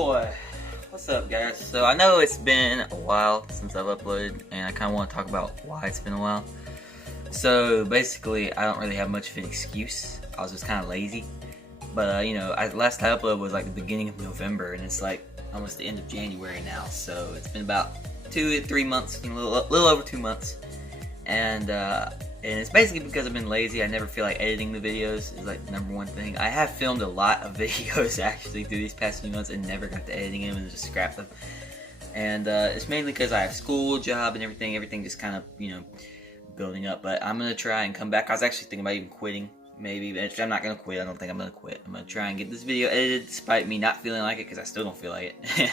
boy, what's up guys? So I know it's been a while since I've uploaded and I kind of want to talk about why it's been a while. So basically I don't really have much of an excuse. I was just kind of lazy. But you know, last I uploaded was like the beginning of November and it's like almost the end of January now. So it's been about 2 to 3 months, a little over 2 months. And it's basically because I've been lazy. I never feel like editing the videos is like the #1 thing. I have filmed a lot of videos actually through these past few months and never got to editing them and just scrapped them. And it's mainly because I have school, job, and everything just kind of, you know, building up. But I'm going to try and come back. I was actually thinking about even quitting, maybe. But if I'm not going to quit, I don't think I'm going to quit. I'm going to try and get this video edited despite me not feeling like it because I still don't feel like it.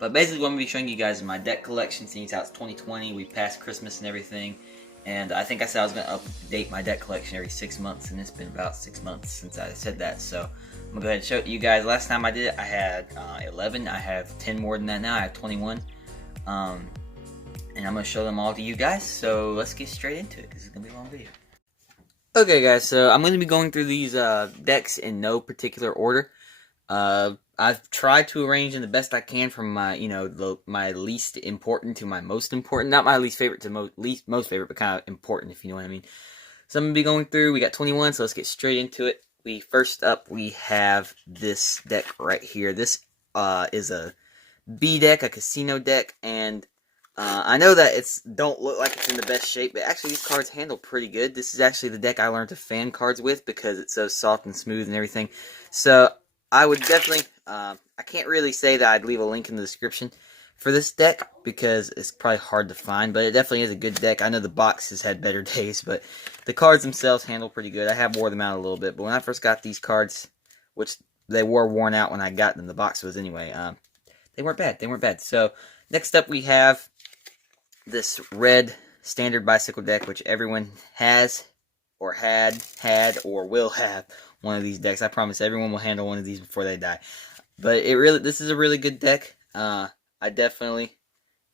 But basically what I'm going to be showing you guys is my deck collection, seeing how it's 2020. We passed Christmas and everything. And I think I said I was going to update my deck collection every 6 months, and it's been about 6 months since I said that. So I'm going to go ahead and show it to you guys. Last time I did it, I had 11. I have 10 more than that now. I have 21. And I'm going to show them all to you guys. So let's get straight into it, because it's going to be a long video. Okay, guys, so I'm going to be going through these decks in no particular order. I've tried to arrange in the best I can from my, you know, my least important to my most important. Not my least favorite to most favorite, but kind of important, if you know what I mean. So I'm going to be going through. We got 21, so let's get straight into it. First up, we have this deck right here. This is a B deck, a casino deck, and I know that it's don't look like it's in the best shape, but actually these cards handle pretty good. This is actually the deck I learned to fan cards with because it's so soft and smooth and everything. So I would definitely, I can't really say that I'd leave a link in the description for this deck because it's probably hard to find, but it definitely is a good deck. I know the box has had better days, but the cards themselves handle pretty good. I have wore them out a little bit, but when I first got these cards, which they were worn out when I got them, the box was anyway, they weren't bad. They weren't bad. So next up we have this red standard bicycle deck, which everyone has or had or will have one of these decks. I promise everyone will handle one of these before they die. But this is a really good deck. I think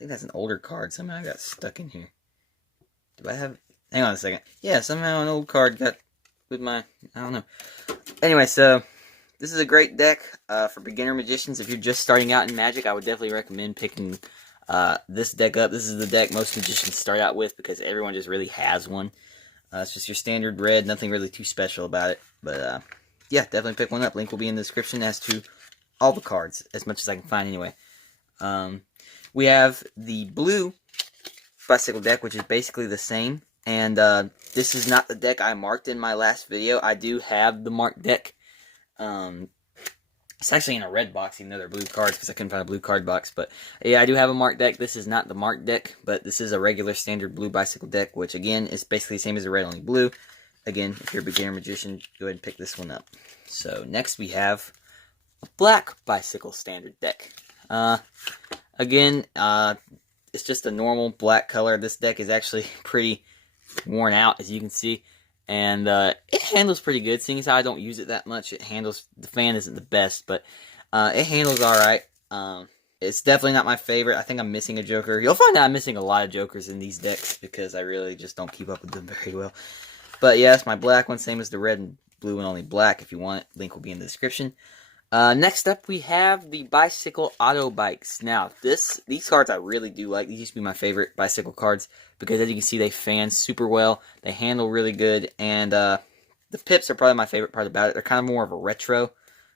that's an older card. Somehow I got stuck in here. Do I have, hang on a second. Yeah, somehow an old card got with my, I don't know. Anyway, so this is a great deck for beginner magicians. If you're just starting out in Magic, I would definitely recommend picking this deck up. This is the deck most magicians start out with because everyone just really has one. It's just your standard red, nothing really too special about it. But yeah, definitely pick one up. Link will be in the description as to all the cards, as much as I can find anyway. We have the blue bicycle deck, which is basically the same. And this is not the deck I marked in my last video. I do have the marked deck. It's actually in a red box, even though they're blue cards, because I couldn't find a blue card box. But yeah, I do have a marked deck. This is not the marked deck, but this is a regular standard blue bicycle deck, which again is basically the same as the red, only blue. Again, if you're a beginner magician, go ahead and pick this one up. So next we have a black bicycle standard deck. Again, it's just a normal black color. This deck is actually pretty worn out, as you can see. And it handles pretty good, seeing as how I don't use it that much. It handles, the fan isn't the best, but it handles alright. It's definitely not my favorite. I think I'm missing a joker. You'll find out I'm missing a lot of jokers in these decks because I really just don't keep up with them very well. But yes, my black one, same as the red and blue one, only black. If you want it, link will be in the description. Next up, we have the bicycle auto bikes. Now, these cards I really do like. These used to be my favorite bicycle cards because, as you can see, they fan super well. They handle really good, and the pips are probably my favorite part about it. They're kind of more of a retro,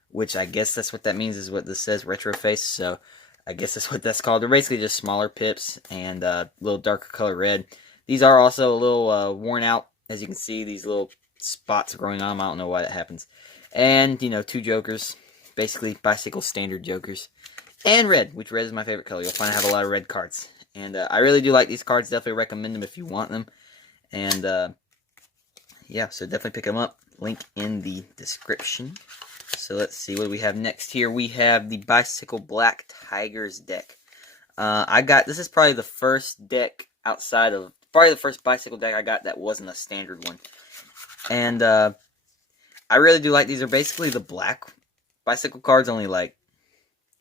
which I guess that's what that means, is what this says, retro face. So I guess that's what that's called. They're basically just smaller pips and a little darker color red. These are also a little worn out. As you can see, these little spots growing on them. I don't know why that happens. And, you know, 2 jokers. Basically, bicycle standard jokers. And red, which red is my favorite color. You'll find I have a lot of red cards. And I really do like these cards. Definitely recommend them if you want them. And, yeah, so definitely pick them up. Link in the description. So let's see, what do we have next here? We have the Bicycle Black Tigers deck. This is probably the first deck outside of, probably the first bicycle deck I got that wasn't a standard one. And I really do like these. Are basically the black bicycle cards, only like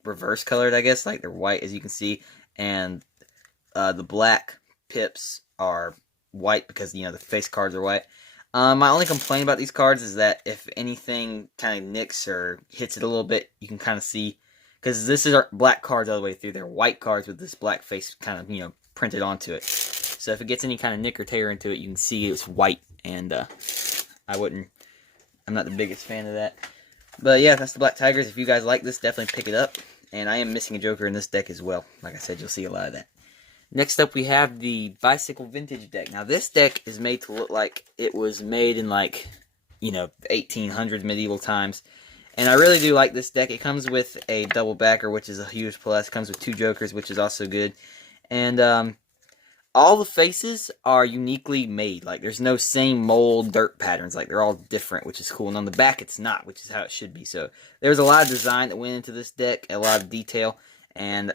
reverse colored, I guess. Like they're white, as you can see, and the black pips are white because, you know, the face cards are white. My only complaint about these cards is that if anything kind of nicks or hits it a little bit, you can kind of see because this is our black cards all the way through. They're white cards with this black face kind of, printed onto it. So if it gets any kind of nick or tear into it, you can see it's white, and I'm not the biggest fan of that. But yeah, that's the Black Tigers. If you guys like this, definitely pick it up. And I am missing a Joker in this deck as well. Like I said, you'll see a lot of that. Next up, we have the Bicycle Vintage deck. Now, this deck is made to look like it was made in, 1800s medieval times. And I really do like this deck. It comes with a double backer, which is a huge plus. It comes with 2 Jokers, which is also good. And all the faces are uniquely made. Like, there's no same mold dirt patterns. Like, they're all different, which is cool. And on the back, it's not, which is how it should be. So, there's a lot of design that went into this deck, a lot of detail. And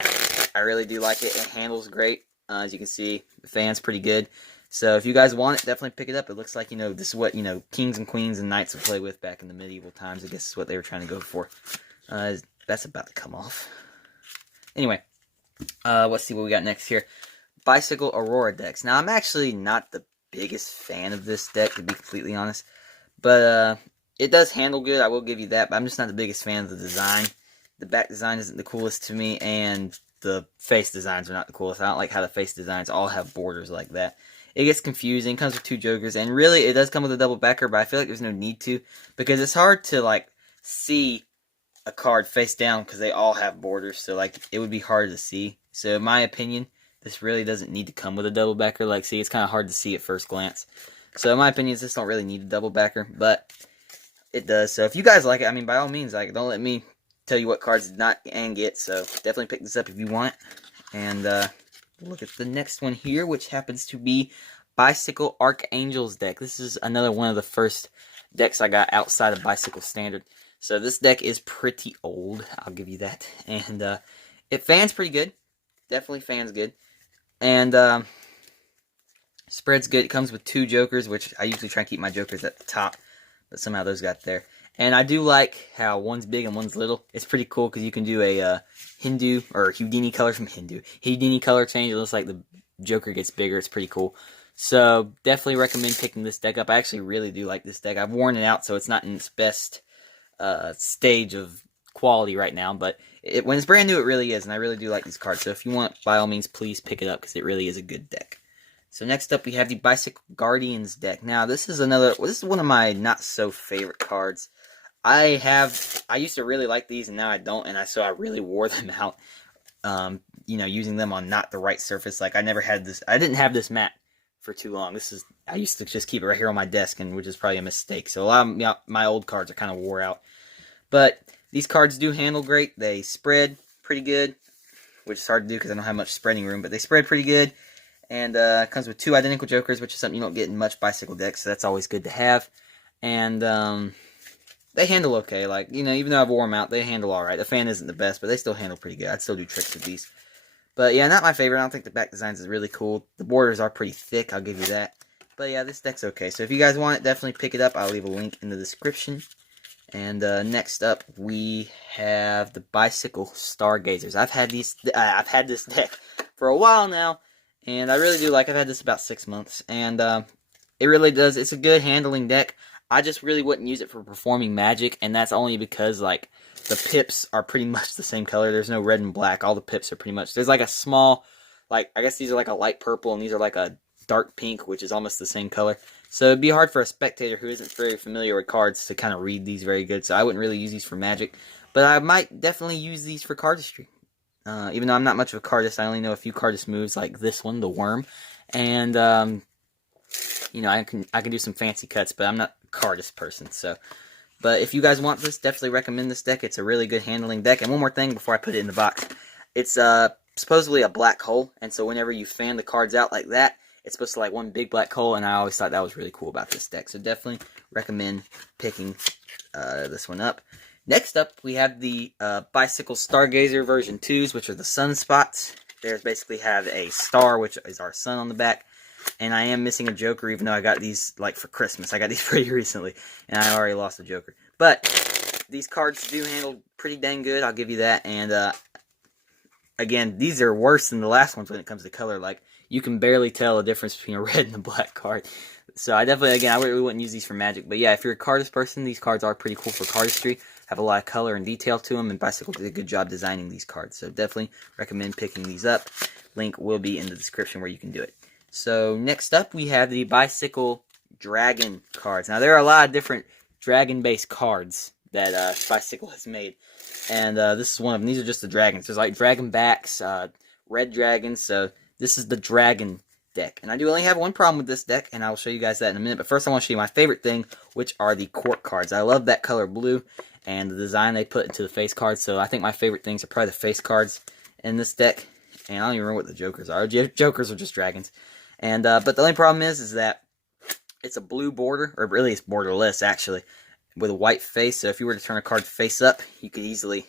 I really do like it. It handles great. As you can see, the fan's pretty good. So, if you guys want it, definitely pick it up. It looks like, this is what, kings and queens and knights would play with back in the medieval times. I guess is what they were trying to go for. That's about to come off. Anyway, let's see what we got next here. Bicycle Aurora decks. Now, I'm actually not the biggest fan of this deck, to be completely honest. But it does handle good, I will give you that. But I'm just not the biggest fan of the design. The back design isn't the coolest to me, and the face designs are not the coolest. I don't like how the face designs all have borders like that. It gets confusing. Comes with 2 Jokers, and really, it does come with a double backer, but I feel like there's no need to. Because it's hard to, see a card face down, because they all have borders. So, it would be hard to see. So, in my opinion, this really doesn't need to come with a double backer. See, it's kind of hard to see at first glance. So, in my opinion, this don't really need a double backer, but it does. So, if you guys like it, by all means, don't let me tell you what cards not and get. So, definitely pick this up if you want. And, look at the next one here, which happens to be Bicycle Archangels deck. This is another one of the first decks I got outside of Bicycle Standard. So, this deck is pretty old. I'll give you that. And, it fans pretty good. Definitely fans good. And spread's good. It comes with 2 Jokers, which I usually try and keep my Jokers at the top, but somehow those got there. And I do like how one's big and one's little. It's pretty cool because you can do a Hindu or Houdini color from Houdini color change. It looks like the Joker gets bigger. It's pretty cool. So definitely recommend picking this deck up. I actually really do like this deck. I've worn it out, so it's not in its best stage of quality right now, but when it's brand new, it really is, and I really do like these cards. So if you want, by all means, please pick it up, because it really is a good deck. So next up, we have the Bicycle Guardians deck. Now, this is one of my not-so-favorite cards. I used to really like these, and now I don't, and so I really wore them out, using them on not the right surface. I didn't have this mat for too long. I used to just keep it right here on my desk, which is probably a mistake. So a lot of my old cards are kind of wore out. But these cards do handle great. They spread pretty good, which is hard to do because I don't have much spreading room, but they spread pretty good. And comes with 2 identical Jokers, which is something you don't get in much Bicycle decks, so that's always good to have. And they handle okay. Even though I've worn them out, they handle alright. The fan isn't the best, but they still handle pretty good. I'd still do tricks with these. But yeah, not my favorite. I don't think the back designs is really cool. The borders are pretty thick, I'll give you that. But yeah, this deck's okay. So if you guys want it, definitely pick it up. I'll leave a link in the description. And next up, we have the Bicycle Stargazers. I've had this deck for a while now, and I really do like it. I've had this about 6 months, and it really does. It's a good handling deck. I just really wouldn't use it for performing magic, and that's only because the pips are pretty much the same color. There's no red and black. All the pips are pretty much. There's a small, I guess these are a light purple, and these are a dark pink, which is almost the same color. So it'd be hard for a spectator who isn't very familiar with cards to kind of read these very good. So I wouldn't really use these for magic. But I might definitely use these for cardistry. Even though I'm not much of a cardist, I only know a few cardist moves like this one, the worm. And, I can do some fancy cuts, but I'm not a cardist person. But if you guys want this, definitely recommend this deck. It's a really good handling deck. And one more thing before I put it in the box. It's supposedly a black hole. And so whenever you fan the cards out like that, it's supposed to one big black hole, and I always thought that was really cool about this deck. So definitely recommend picking this one up. Next up, we have the Bicycle Stargazer version 2s, which are the sunspots. There's basically have a star, which is our sun on the back. And I am missing a Joker, even though I got these for Christmas. I got these pretty recently, and I already lost a Joker. But these cards do handle pretty dang good, I'll give you that. And again, these are worse than the last ones when it comes to color. You can barely tell the difference between a red and a black card. So I definitely, again, I really wouldn't use these for Magic. But yeah, if you're a cardist person, these cards are pretty cool for cardistry. Have a lot of color and detail to them, and Bicycle did a good job designing these cards. So definitely recommend picking these up. Link will be in the description where you can do it. So next up, we have the Bicycle Dragon cards. Now, there are a lot of different dragon-based cards that Bicycle has made. And this is one of them. These are just the dragons. There's like dragon backs, red dragons. So this is the dragon deck. And I do only have one problem with this deck, and I will show you guys that in a minute. But first, I want to show you my favorite thing, which are the court cards. I love that color blue and the design they put into the face cards. So I think my favorite things are probably the face cards in this deck. And I don't even remember what the jokers are. Jokers are just dragons. And but the only problem is that it's a blue border, or really it's borderless actually, with a white face. So if you were to turn a card face up, you could easily,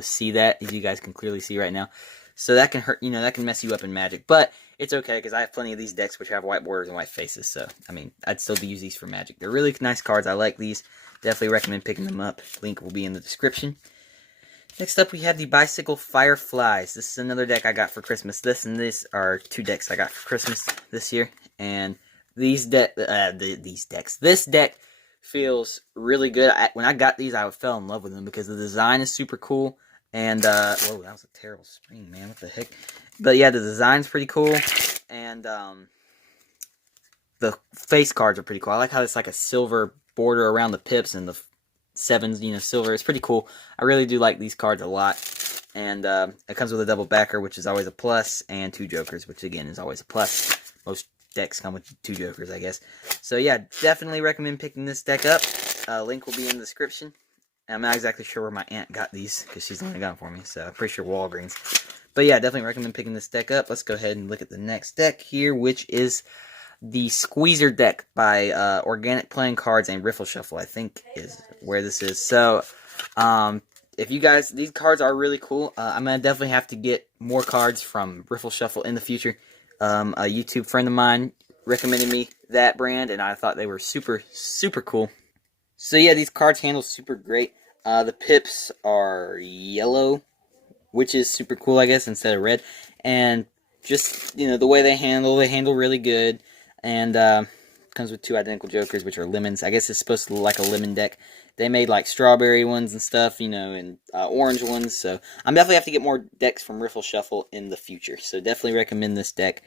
see that, as you guys can clearly see right now. So that can hurt, that can mess you up in Magic. But it's okay, because I have plenty of these decks which have white borders and white faces. So, I mean, I'd still use these for Magic. They're really nice cards. I like these. Definitely recommend picking them up. Link will be in the description. Next up, we have the Bicycle Fireflies. This is another deck I got for Christmas. This and this are two decks I got for Christmas this year. And this deck feels really good. When I got these, I fell in love with them because the design is super cool. And, whoa, that was a terrible screen, man. What the heck? But yeah, the design's pretty cool. And, the face cards are pretty cool. I like how it's like a silver border around the pips and the sevens, silver. It's pretty cool. I really do like these cards a lot. And, it comes with a double backer, which is always a plus, and two jokers, which again is always a plus. Most decks come with two jokers, I guess. So yeah, definitely recommend picking this deck up. Link will be in the description. I'm not exactly sure where my aunt got these, because she's the one who got them for me, so I'm pretty sure Walgreens. But yeah, definitely recommend picking this deck up. Let's go ahead and look at the next deck here, which is the Squeezer deck by Organic Playing Cards and Riffle Shuffle, I think is where this is. So, if you guys, these cards are really cool. I'm going to definitely have to get more cards from Riffle Shuffle in the future. A YouTube friend of mine recommended me that brand, and I thought they were super, super cool. So yeah, these cards handle super great. The pips are yellow, which is super cool, I guess, instead of red. And just, the way they handle really good. And comes with two identical jokers, which are lemons. I guess it's supposed to look like a lemon deck. They made like strawberry ones and stuff, and orange ones. So I'm definitely have to get more decks from Riffle Shuffle in the future. So definitely recommend this deck.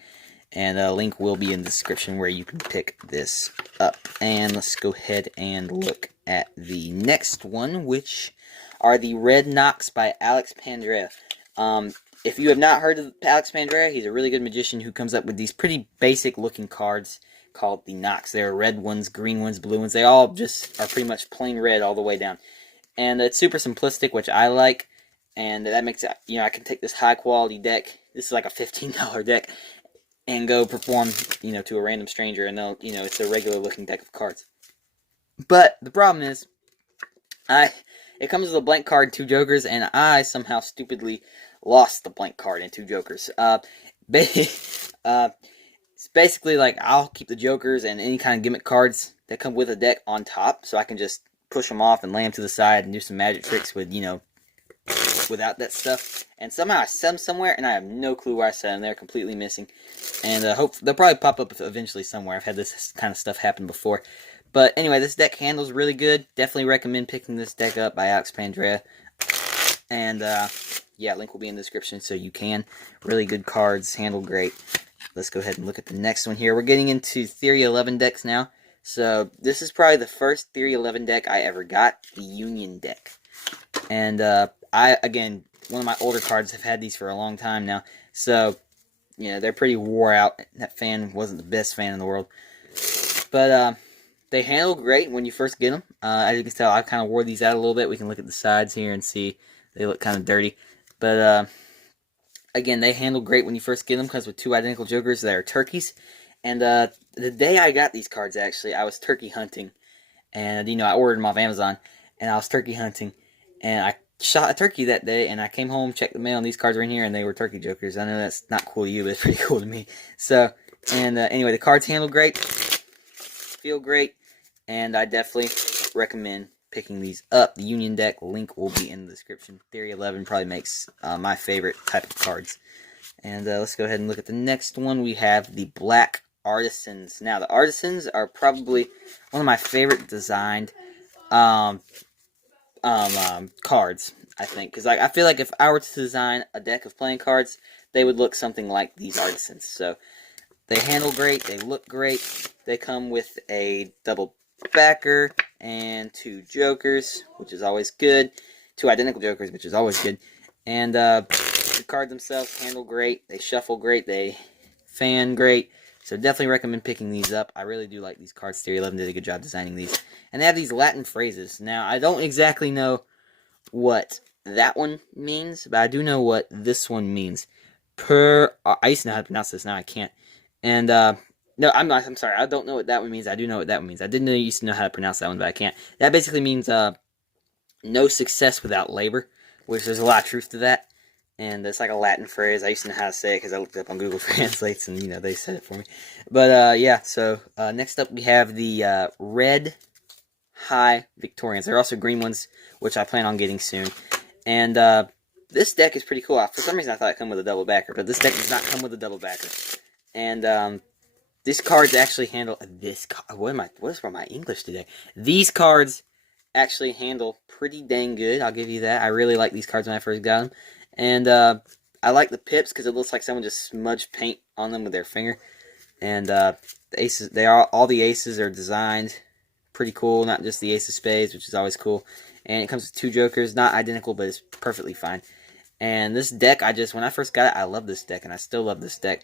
And a link will be in the description where you can pick this up. And let's go ahead and look at the next one, which are the Red Knocks by Alex Pandrea. If you have not heard of Alex Pandrea, he's a really good magician who comes up with these pretty basic looking cards called the Knocks. There are red ones, green ones, blue ones. They all just are pretty much plain red all the way down. And it's super simplistic, which I like. And that makes it, I can take this high quality deck. This is like a $15 deck. And go perform, to a random stranger, and they'll, it's a regular looking deck of cards. But the problem is, it comes with a blank card, two jokers, and I somehow stupidly lost the blank card and two jokers. It's basically like I'll keep the jokers and any kind of gimmick cards that come with a deck on top, so I can just push them off and lay them to the side and do some magic tricks with, without that stuff. And somehow I set them somewhere, and I have no clue where I set them. They're completely missing. And they'll probably pop up eventually somewhere. I've had this kind of stuff happen before. But anyway, this deck handles really good. Definitely recommend picking this deck up by Alex Pandrea. And, yeah, link will be in the description so you can. Really good cards, handle great. Let's go ahead and look at the next one here. We're getting into Theory 11 decks now. So, this is probably the first Theory 11 deck I ever got, the Union deck. And, again, one of my older cards have had these for a long time now. So, they're pretty wore out. That fan wasn't the best fan in the world. But, they handle great when you first get them. As you can tell, I kind of wore these out a little bit. We can look at the sides here and see they look kind of dirty. But, again, they handle great when you first get them because with two identical jokers that are turkeys. And the day I got these cards, actually, I was turkey hunting. And, I ordered them off Amazon. And I was turkey hunting. And I shot a turkey that day. And I came home, checked the mail, and these cards were in here. And they were turkey jokers. I know that's not cool to you, but it's pretty cool to me. So, and anyway, the cards handle great. Feel great. And I definitely recommend picking these up. The Union deck link will be in the description. Theory 11 probably makes my favorite type of cards. And let's go ahead and look at the next one. We have the Black Artisans. Now, the Artisans are probably one of my favorite designed um, cards, I think. Because I feel like if I were to design a deck of playing cards, they would look something like these Artisans. So, they handle great, they look great, they come with a double backer and 2 jokers, which is always good. 2 identical jokers, which is always good. And the cards themselves handle great, they shuffle great, they fan great. So definitely recommend picking these up. I really do like these cards. Theory 11 did a good job designing these. And they have these Latin phrases. Now, I don't exactly know what that one means, but I do know what this one means. I used to know how to pronounce this, now I can't. And, no, I'm sorry, I don't know what that one means. I do know what that one means. I didn't know you used to know how to pronounce that one, but I can't. That basically means, no success without labor, which there's a lot of truth to that. And it's like a Latin phrase. I used to know how to say it because I looked it up on Google Translates, and, they said it for me. But, yeah, so, next up we have the, red high Victorians. There are also green ones, which I plan on getting soon. And, this deck is pretty cool. For some reason I thought it came with a double backer, but this deck does not come with a double backer. And, these cards actually handle what is wrong with my English today? These cards actually handle pretty dang good. I'll give you that. I really like these cards when I first got them. And I like the pips because it looks like someone just smudged paint on them with their finger. And the aces, all the aces are designed pretty cool, not just the ace of spades, which is always cool. And it comes with 2 jokers, not identical, but it's perfectly fine. And this deck, when I first got it, I loved this deck, and I still love this deck.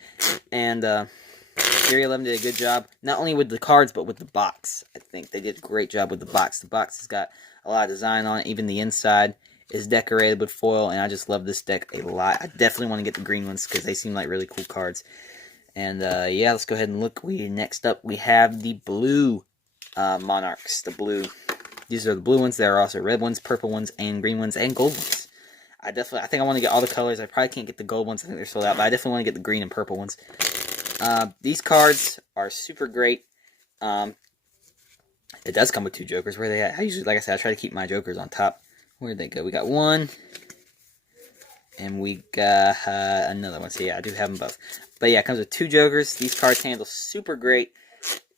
And Theory 11 did a good job, not only with the cards, but with the box. I think they did a great job with the box. The box has got a lot of design on it. Even the inside is decorated with foil, and I just love this deck a lot. I definitely want to get the green ones because they seem like really cool cards. And, yeah, let's go ahead and look. Next up, we have the blue Monarchs. The blue. These are the blue ones. There are also red ones, purple ones, and green ones, and gold ones. I think I want to get all the colors. I probably can't get the gold ones. I think they're sold out, but I definitely want to get the green and purple ones. These cards are super great. It does come with 2 jokers. Where are they at? Like I said, I try to keep my jokers on top. Where'd they go? We got 1. And we got another one. So yeah, I do have them both. But yeah, it comes with 2 jokers. These cards handle super great.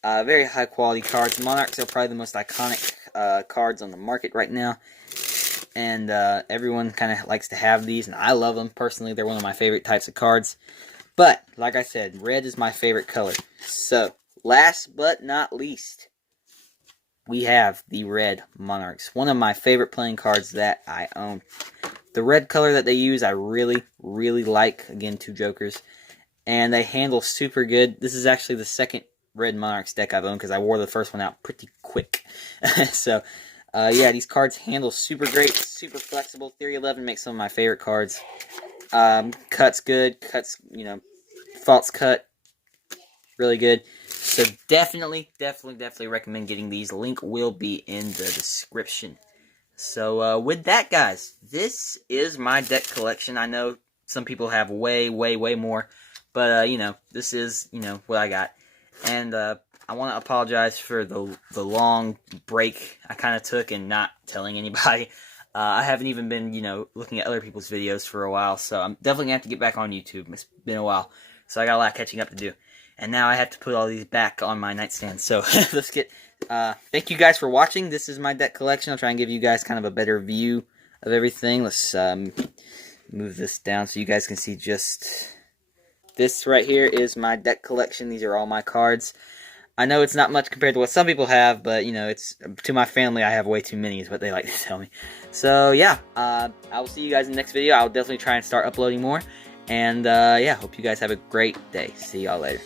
Very high quality cards. Monarchs are probably the most iconic cards on the market right now. And everyone kind of likes to have these. And I love them personally. They're one of my favorite types of cards. But, like I said, red is my favorite color. So, last but not least, we have the red Monarchs. One of my favorite playing cards that I own. The red color that they use, I really, really like. Again, 2 jokers. And they handle super good. This is actually the second red Monarchs deck I've owned because I wore the first one out pretty quick. So, yeah, these cards handle super great, super flexible. Theory 11 makes some of my favorite cards. Cut's good. Cut's, false cut, really good. So definitely recommend getting these. Link will be in the description. So with that, guys, this is my deck collection. I know some people have way more, but this is what I got. And I want to apologize for the long break I kind of took and not telling anybody. I haven't even been, looking at other people's videos for a while, so I'm definitely going to have to get back on YouTube. It's been a while, so I got a lot of catching up to do. And now I have to put all these back on my nightstand, so let's get... thank you guys for watching. This is my deck collection. I'll try and give you guys kind of a better view of everything. Let's move this down so you guys can see just... This right here is my deck collection. These are all my cards. I know it's not much compared to what some people have, but, it's to my family, I have way too many is what they like to tell me. So, yeah, I will see you guys in the next video. I'll definitely try and start uploading more. And, yeah, hope you guys have a great day. See y'all later.